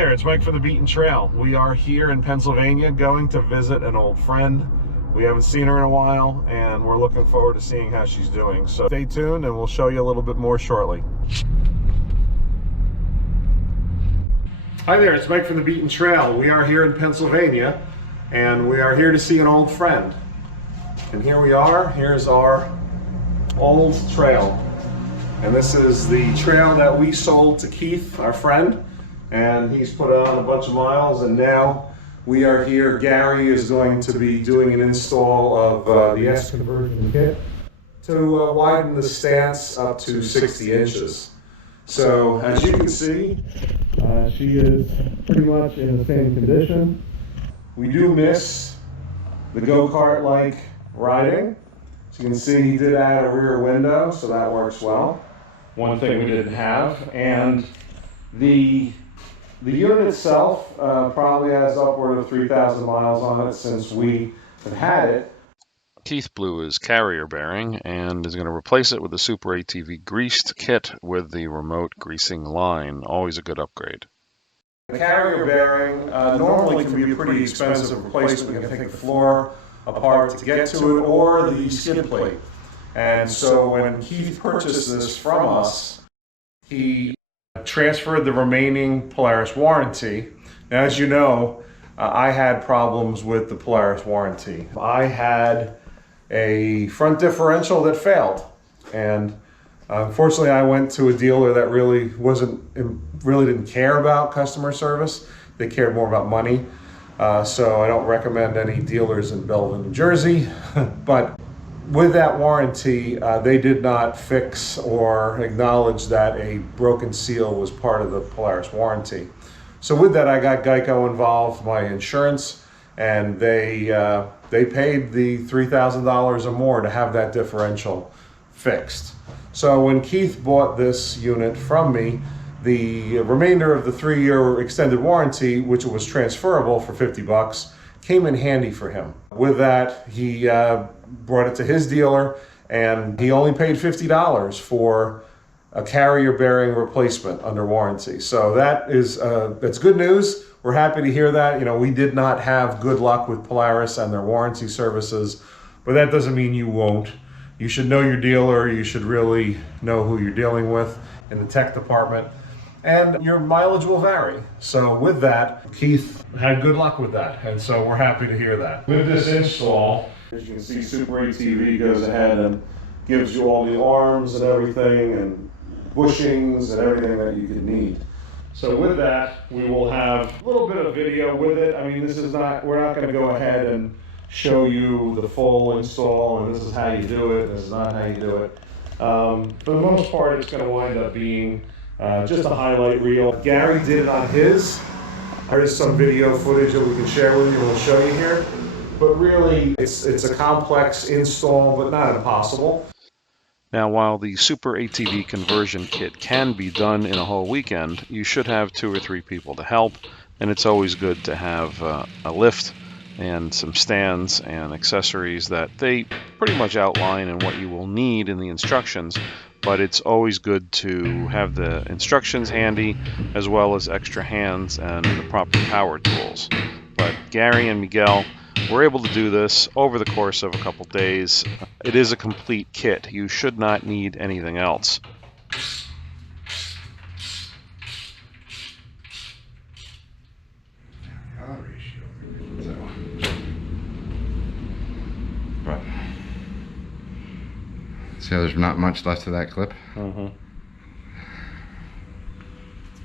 there, it's Mike for the Beaten Trail. We are here in Pennsylvania going to visit an old friend. We haven't seen her in a while and we're looking forward to seeing how she's doing. So stay tuned and we'll show you a little bit more shortly. Hi there, it's Mike from the Beaten Trail. We are here in Pennsylvania and we are here to see an old friend. And here we are, here's our Old Trail. And this is the trail that we sold to Keith, our friend. And he's put on a bunch of miles, and now we are here. Gary is going to be doing an install of the S conversion kit to widen the stance up to 60 inches. So as you can see, she is pretty much in the same condition. We do miss the go-kart-like riding. As you can see, he did add a rear window, so that works well. One thing we didn't have, and the unit itself probably has upward of 3,000 miles on it since we have had it. Keith blew his carrier bearing and is going to replace it with the SuperATV greased kit with the remote greasing line. Always a good upgrade. The carrier bearing normally can be a pretty expensive replacement. You can take the floor apart to get to it, or the skid plate. And so when Keith purchased this from us, he transferred the remaining Polaris warranty. Now, as you know, I had problems with the Polaris warranty. I had a front differential that failed, and unfortunately I went to a dealer that really didn't care about customer service. They cared more about money. So I don't recommend any dealers in Belleville, New Jersey. But with that warranty, they did not fix or acknowledge that a broken seal was part of the Polaris warranty. So with that, I got Geico involved, my insurance, and they paid the $3,000 or more to have that differential fixed. So when Keith bought this unit from me, the remainder of the 3-year extended warranty, which was transferable for 50 bucks, came in handy for him. With that, he brought it to his dealer, and he only paid $50 for a carrier bearing replacement under warranty. So that's good news. We're happy to hear that. You know, we did not have good luck with Polaris and their warranty services, but that doesn't mean you won't. You should know your dealer. You should really know who you're dealing with in the tech department. And your mileage will vary. So with that, Keith had good luck with that, and so we're happy to hear that. With this install, as you can see, SuperATV goes ahead and gives you all the arms and everything, and bushings and everything that you could need. So with that, we will have a little bit of video with it. I mean, we're not going to go ahead and show you the full install, and this is how you do it, this is not how you do it. For the most part, it's going to wind up being just a highlight reel. Gary did it on his. There's some video footage that we can share with you, we'll show you here. But really, it's a complex install, but not impossible. Now, while the SuperATV conversion kit can be done in a whole weekend, you should have 2 or 3 people to help, and it's always good to have a lift and some stands and accessories that they pretty much outline in what you will need in the instructions. But it's always good to have the instructions handy, as well as extra hands and the proper power tools. But Gary and Miguel were able to do this over the course of a couple days. It is a complete kit. You should not need anything else. See how there's not much left of that clip? Mm-hmm.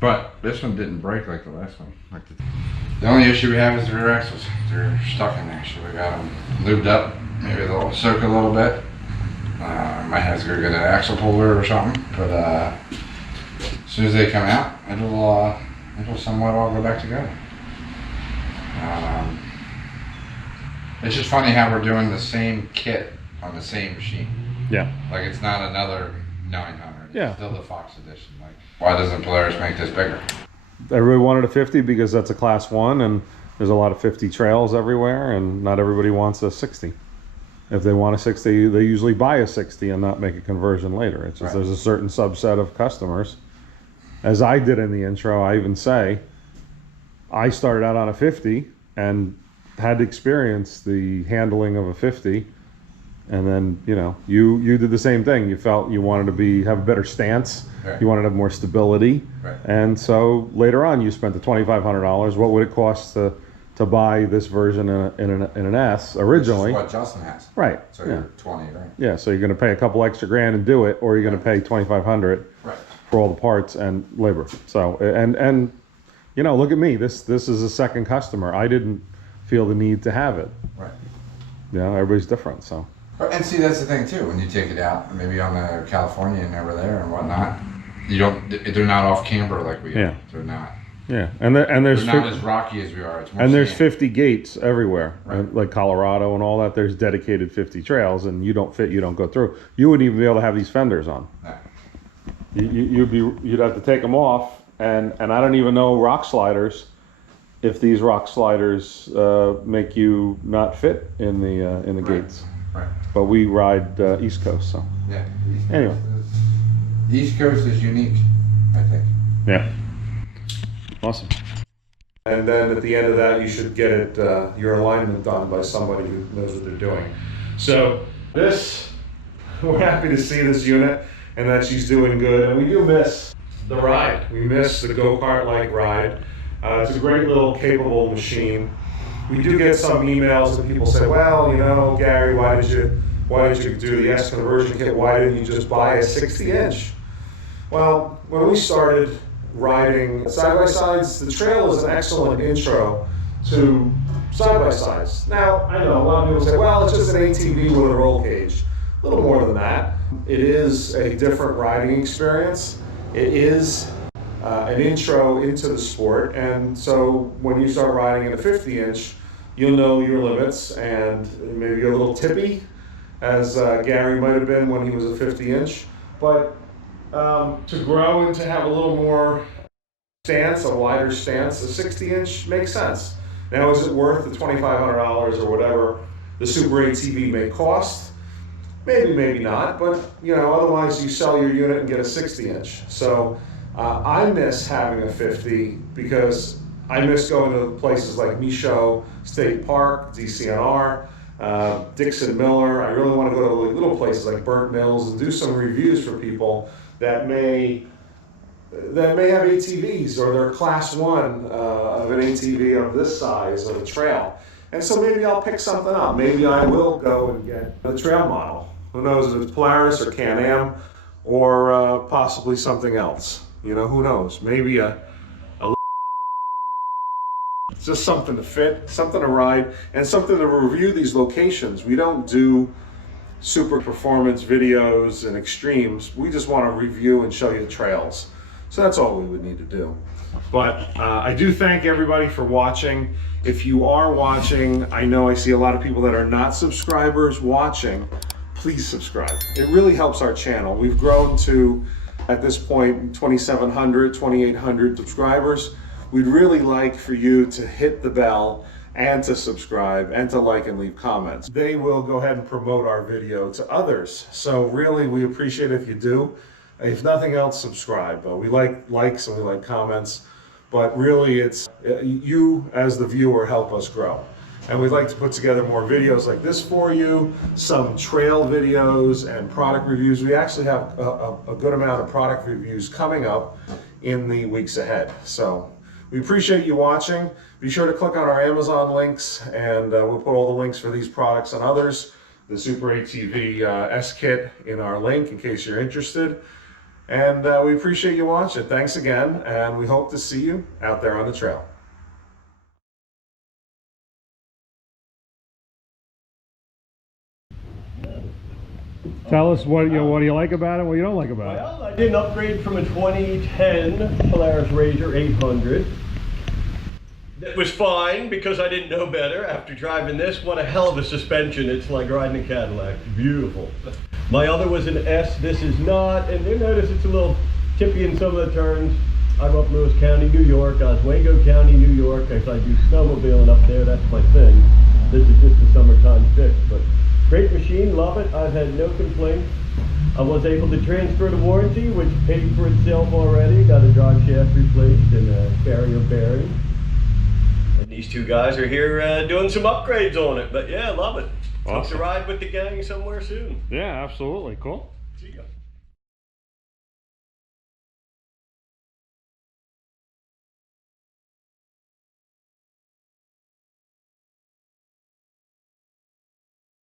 But this one didn't break like the last one. The only issue we have is the rear axles. They're stuck in there, so we got them lubed up. Maybe they'll soak a little bit. Might have to go get an axle puller or something. But as soon as they come out, it'll somewhat all go back together. It's just funny how we're doing the same kit on the same machine. Yeah. Like it's not another 900. Yeah. It's still the Fox edition. Like, why doesn't Polaris make this bigger? Everybody wanted a 50 because that's a class 1, and there's a lot of 50 trails everywhere, and not everybody wants a 60. If they want a 60, they usually buy a 60 and not make a conversion later. It's just There's a certain subset of customers. As I did in the intro, I even say, I started out on a 50 and had to experience the handling of a 50. And then, you know, you did the same thing. You felt you wanted to have a better stance. Right. You wanted to have more stability. Right. And so later on, you spent the $2,500. What would it cost to buy this version in an S originally? Which is what Justin has. Right. So yeah. you're 20, right? Yeah. So you're going to pay a couple extra grand and do it, or you're going to pay $2,500 Right. for all the parts and labor. So and you know, look at me. This is a second customer. I didn't feel the need to have it. Right. You know, everybody's different. So. And see, that's the thing too. When you take it out, maybe on the California and over there and whatnot, they're not off camber like we are. Yeah. They're not. Yeah, and there's They're not as rocky as we are. It's more and there's sand. 50 gates everywhere, Right. like Colorado and all that. There's dedicated 50 trails, and you don't go through. You wouldn't even be able to have these fenders on. No. You'd have to take them off, and I don't even know rock sliders, if these rock sliders make you not fit in the Right. gates. Right. But we ride East Coast, so Yeah. Anyway. The East Coast is unique, I think. yeah, awesome. And then at the end of that, you should get it your alignment done by somebody who knows what they're doing. So we're happy to see this unit and that she's doing good. And we do miss the ride. We miss the go-kart-like ride. It's a great little capable machine. We do get some emails and people say, well, you know, Gary, why did you do the S conversion kit? Why didn't you just buy a 60-inch? Well, when we started riding side-by-sides, the trail is an excellent intro to side-by-sides. Now, I know a lot of people say, well, it's just an ATV with a roll cage. A little more than that. It is a different riding experience. It is an intro into the sport, and so when you start riding in a 50-inch, you'll know your limits and maybe a little tippy, as Gary might have been when he was a 50-inch. But to grow and to have a little more stance, a wider stance, a 60-inch makes sense. Now, is it worth the $2,500 or whatever the SuperATV may cost? Maybe, maybe not, but you know, otherwise you sell your unit and get a 60-inch. So I miss having a 50 because I miss going to places like Michaud State Park, DCNR, Dixon Miller. I really want to go to little places like Burnt Mills and do some reviews for people that may have ATVs or they're class 1 of an ATV of this size of a trail. And so maybe I'll pick something up. Maybe I will go and get a trail model. Who knows if it's Polaris or Can-Am or possibly something else. You know, who knows? Maybe a it's just something to fit, something to ride, and something to review these locations. We don't do super performance videos and extremes. We just want to review and show you the trails. So that's all we would need to do. But I do thank everybody for watching. If you are watching, I know I see a lot of people that are not subscribers watching. Please subscribe. It really helps our channel. We've grown to, at this point, 2,700, 2,800 subscribers. We'd really like for you to hit the bell and to subscribe and to like and leave comments. They will go ahead and promote our video to others. So really, we appreciate it if you do. If nothing else, subscribe. We like likes and we like comments, but really it's you as the viewer help us grow. And we'd like to put together more videos like this for you, some trail videos and product reviews. We actually have a good amount of product reviews coming up in the weeks ahead. So we appreciate you watching. Be sure to click on our Amazon links, and we'll put all the links for these products and others, the SuperATV S kit in our link in case you're interested. And we appreciate you watching. Thanks again, and we hope to see you out there on the trail. Tell us what do you like about it, what you don't like about it. Well, I did an upgrade from a 2010 Polaris Rzr 800. That was fine because I didn't know better after driving this. What a hell of a suspension. It's like riding a Cadillac. Beautiful. My other was an S. This is not. And you notice it's a little tippy in some of the turns. I'm up Lewis County, New York, Oswego County, New York. As I do snowmobiling up there, that's my thing. This is just a summertime fix. But great machine, love it. I've had no complaints. I was able to transfer the warranty, which paid for itself already. Got a drive shaft replaced and a carrier bearing. And these two guys are here doing some upgrades on it. But yeah, love it. Hope to Awesome. ride with the gang somewhere soon. Yeah, absolutely. Cool.